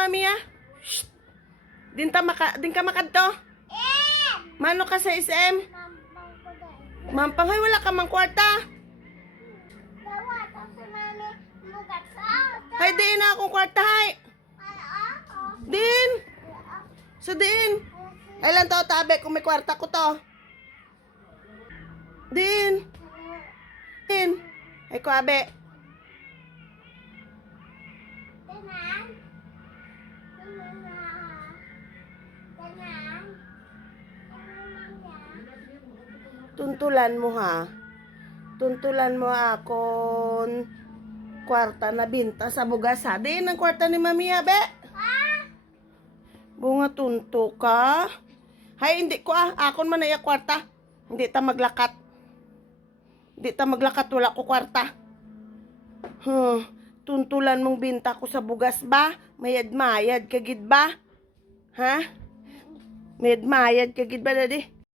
mami ha. Shh. Din ka makadto. Mano ka sa SM? Mampang, hay wala ka mang kwarta. Hay diin na akong kwarta hay. Din. So din. Ay lang to tabi kung may kwarta ko to. Din. Din. Ay ko abe. Tuntulan mo ha. Tuntulan mo akon kwarta na binta sa bugas ha. Din ang kwarta ni Mami Abe. Bunga tunto ka. Hay hindi ko akon man ay kwarta. Hindi ta maglakat. Hindi ta maglakat wala ko kwarta. Tuntulan mong binta ko sa bugas ba? Mayad-mayad kagid ba? Ha? Mayad-mayad kagid ba dadi?